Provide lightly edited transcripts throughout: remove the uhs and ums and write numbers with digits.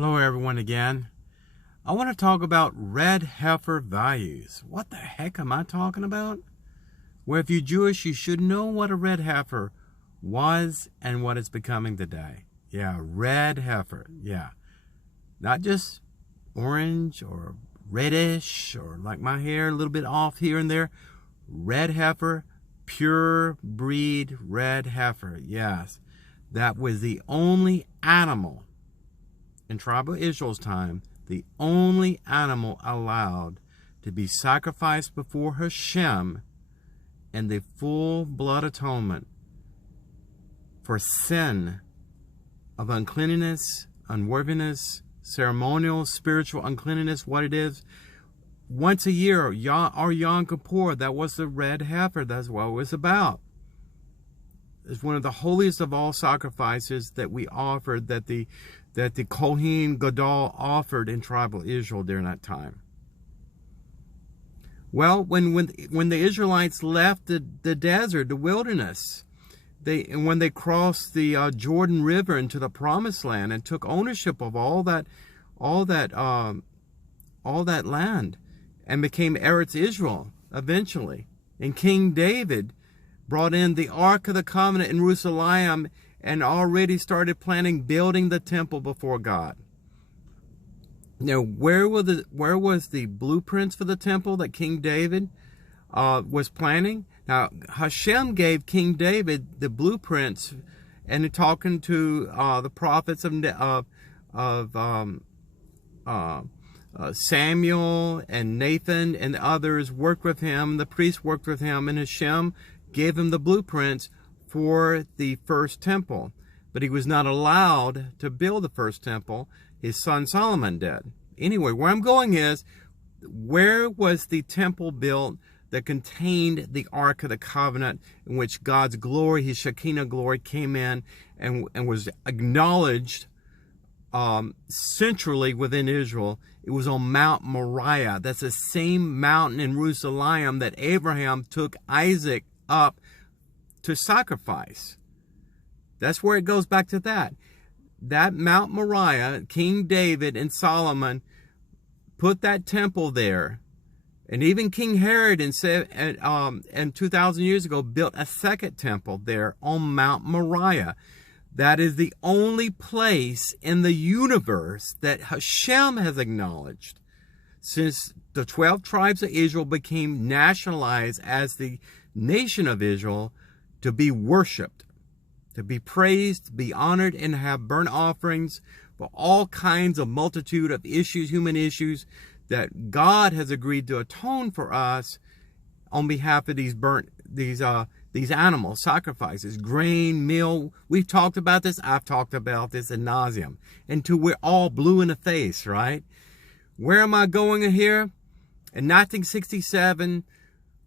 Hello everyone again. I want to talk about Red Heifer Values. What the heck am I talking about? Well, if you're Jewish, you should know what a red heifer was and what it's becoming today. Yeah, red heifer. Yeah. Not just orange or reddish or like my hair, a little bit off here and there. Red heifer, pure breed red heifer. Yes. That was the only animal in tribal Israel's time, the only animal allowed to be sacrificed before Hashem in the full blood atonement for sin of uncleanness, unworthiness, ceremonial, spiritual uncleanness, what it is. Once a year, our Yom Kippur, that was the red heifer. That's what it was about. It's one of the holiest of all sacrifices that we offered, that the Kohen Gadol offered in tribal Israel during that time. Well, when the Israelites left the desert, the wilderness, when they crossed the Jordan River into the Promised Land and took ownership of all that land and became Eretz Israel eventually, and King David brought in the Ark of the Covenant in Jerusalem and already started building the temple before God. Now, where was the blueprints for the temple that King David was planning? Now, Hashem gave King David the blueprints, and talking to the prophets of Samuel and Nathan and others worked with him. The priests worked with him, and Hashem gave him the blueprints for the first temple. But he was not allowed to build the first temple. His son Solomon did. Anyway, where I'm going is, where was the temple built that contained the Ark of the Covenant, in which God's glory, his Shekinah glory, came in and was acknowledged centrally within Israel? It was on Mount Moriah. That's the same mountain in Jerusalem that Abraham took Isaac up to sacrifice. That's where it goes back to that. That Mount Moriah, King David and Solomon put that temple there. And even King Herod and 2,000 years ago built a second temple there on Mount Moriah. That is the only place in the universe that Hashem has acknowledged since the 12 tribes of Israel became nationalized as the nation of Israel, to be worshipped, to be praised, to be honored, and have burnt offerings for all kinds of multitude of issues, human issues, that God has agreed to atone for us on behalf of these animal sacrifices, grain, meal. We've talked about this. I've talked about this ad nauseum, until we're all blue in the face, right? Where am I going here? In 1967,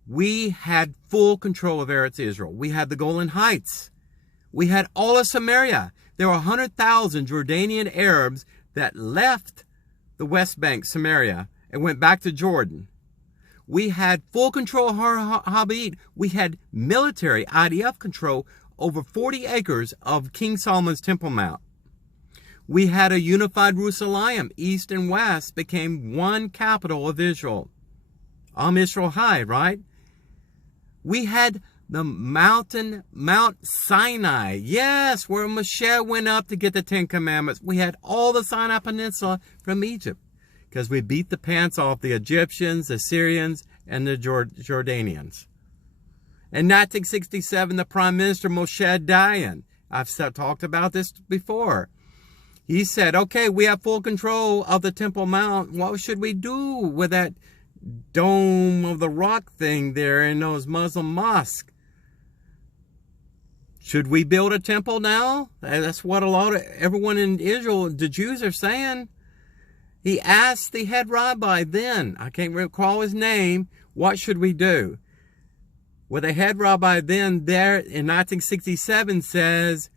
we had full control of Eretz Israel. We had the Golan Heights. We had all of Samaria. There were 100,000 Jordanian Arabs that left the West Bank, Samaria, and went back to Jordan. We had full control of Har HaBayit. We had military IDF control over 40 acres of King Solomon's Temple Mount. We had a unified Jerusalem. East and West became one capital of Israel. Israel High, right? We had the Mount Sinai. Yes, where Moshe went up to get the 10 Commandments. We had all the Sinai Peninsula from Egypt, because we beat the pants off the Egyptians, the Syrians, and the Jordanians. In 1967, the Prime Minister Moshe Dayan, I've talked about this before. He said, okay, we have full control of the Temple Mount. What should we do with that dome of the rock thing there in those Muslim mosques? Should we build a temple now? That's what everyone in Israel, the Jews, are saying. He asked the head rabbi then, I can't recall his name, what should we do? Well, the head rabbi then there in 1967 says,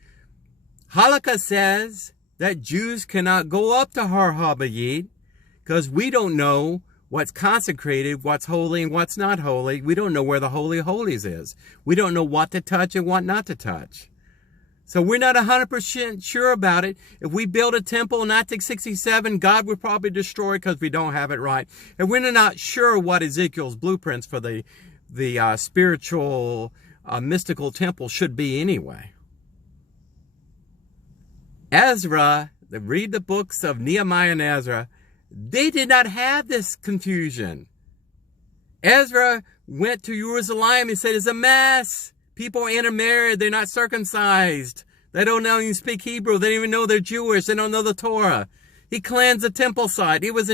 Halakha says that Jews cannot go up to Har HaBayit because we don't know what's consecrated, what's holy, and what's not holy. We don't know where the Holy of Holies is. We don't know what to touch and what not to touch. So we're not 100% sure about it. If we build a temple in 1967, God would probably destroy it because we don't have it right. And we're not sure what Ezekiel's blueprints for the spiritual, mystical temple should be anyway. Ezra, read the books of Nehemiah and Ezra, they did not have this confusion. Ezra went to Jerusalem and said, it's a mess. People are intermarried. They're not circumcised. They don't even speak Hebrew. They don't even know they're Jewish. They don't know the Torah. He cleansed the temple site. It was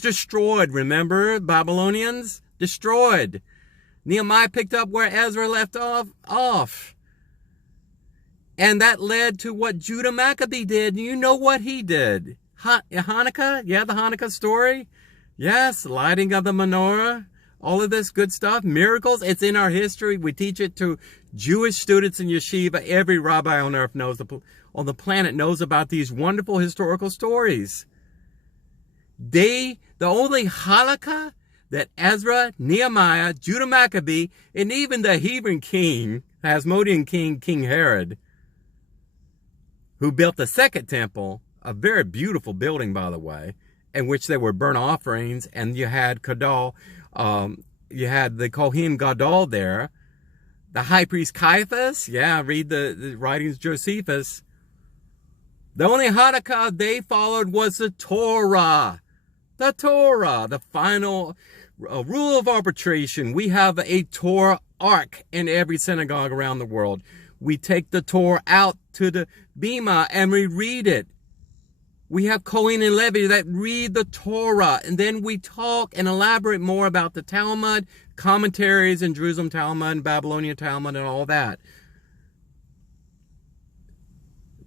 destroyed. Remember, Babylonians? Destroyed. Nehemiah picked up where Ezra left off. And that led to what Judah Maccabee did. And you know what he did. Hanukkah? Yeah, the Hanukkah story? Yes, lighting of the menorah. All of this good stuff, miracles, it's in our history. We teach it to Jewish students in yeshiva. Every rabbi on earth knows, on the planet knows about these wonderful historical stories. The only halakha that Ezra, Nehemiah, Judah Maccabee, and even the Hebrew king, Hasmonean king, King Herod, who built the second temple, a very beautiful building, by the way, in which there were burnt offerings, and you had Kadal, you had the Kohen Gadol there, the high priest Caiaphas, yeah, read the writings of Josephus. The only Hanukkah they followed was the Torah. The Torah, the final rule of arbitration. We have a Torah ark in every synagogue around the world. We take the Torah out to the Bima and we read it. We have Cohen and Levi that read the Torah, and then we talk and elaborate more about the Talmud, commentaries in Jerusalem Talmud and Babylonian Talmud and all that.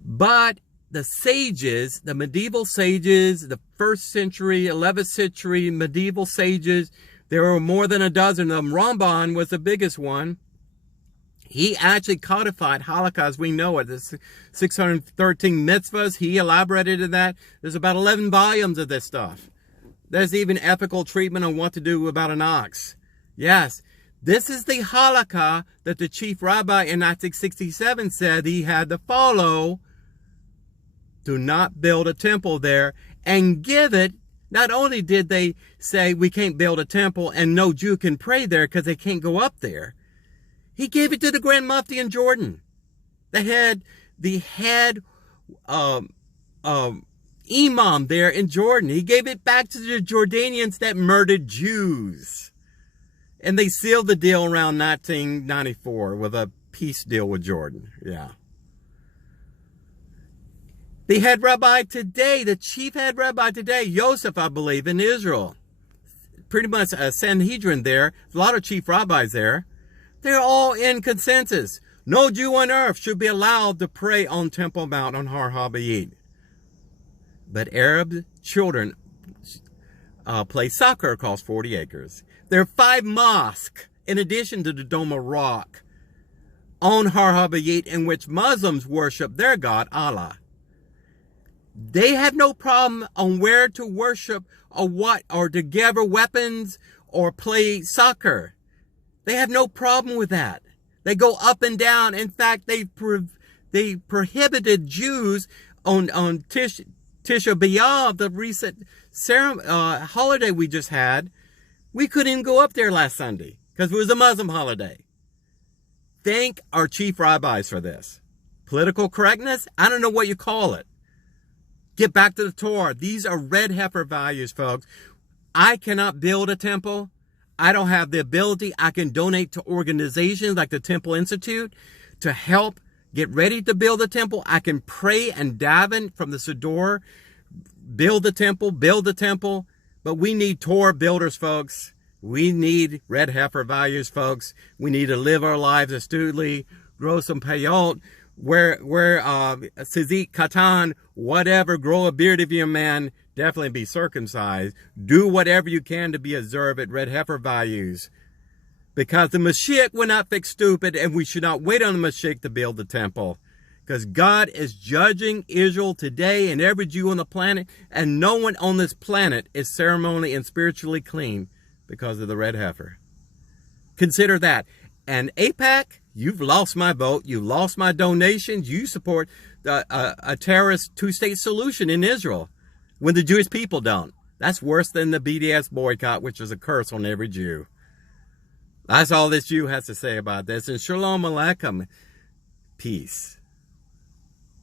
But the sages, the medieval sages, the 1st century, 11th century medieval sages, there were more than a dozen of them. Ramban was the biggest one. He actually codified halakha as we know it. There's 613 mitzvahs. He elaborated in that. There's about 11 volumes of this stuff. There's even ethical treatment on what to do about an ox. Yes, this is the halakha that the Chief Rabbi in 1967 said he had to follow. Do not build a temple there and give it. Not only did they say we can't build a temple and no Jew can pray there because they can't go up there. He gave it to the Grand Mufti in Jordan. The head imam there in Jordan. He gave it back to the Jordanians that murdered Jews. And they sealed the deal around 1994 with a peace deal with Jordan. Yeah. The head rabbi today, the chief head rabbi today, Yosef, I believe, in Israel. Pretty much a Sanhedrin there. A lot of chief rabbis there. They're all in consensus. No Jew on earth should be allowed to pray on Temple Mount on Har HaBayit. But Arab children play soccer across 40 acres. There are 5 mosques, in addition to the Dome of Rock, on Har HaBayit, in which Muslims worship their God, Allah. They have no problem on where to worship or what, or to gather weapons or play soccer. They have no problem with that. They go up and down. In fact, they prohibited Jews on Tisha B'Av, the recent holiday we just had. We couldn't even go up there last Sunday because it was a Muslim holiday. Thank our chief rabbis for this. Political correctness? I don't know what you call it. Get back to the Torah. These are red heifer values, folks. I cannot build a temple. I don't have the ability. I can donate to organizations like the Temple Institute to help get ready to build a temple. I can pray and daven from the Siddur, build the temple. But we need Torah builders, folks. We need red heifer values, folks. We need to live our lives astutely, grow some payot, wear tzitzit katan, whatever, grow a beard if you're a man. Definitely be circumcised. Do whatever you can to be observant, red heifer values. Because the Mashiach will not fix stupid, and we should not wait on the Mashiach to build the temple. Because God is judging Israel today and every Jew on the planet, and no one on this planet is ceremonially and spiritually clean because of the red heifer. Consider that. And AIPAC, you've lost my vote. You've lost my donations. You support a terrorist two-state solution in Israel when the Jewish people don't. That's worse than the BDS boycott, which is a curse on every Jew. That's all this Jew has to say about this. And Shalom Aleichem. Peace.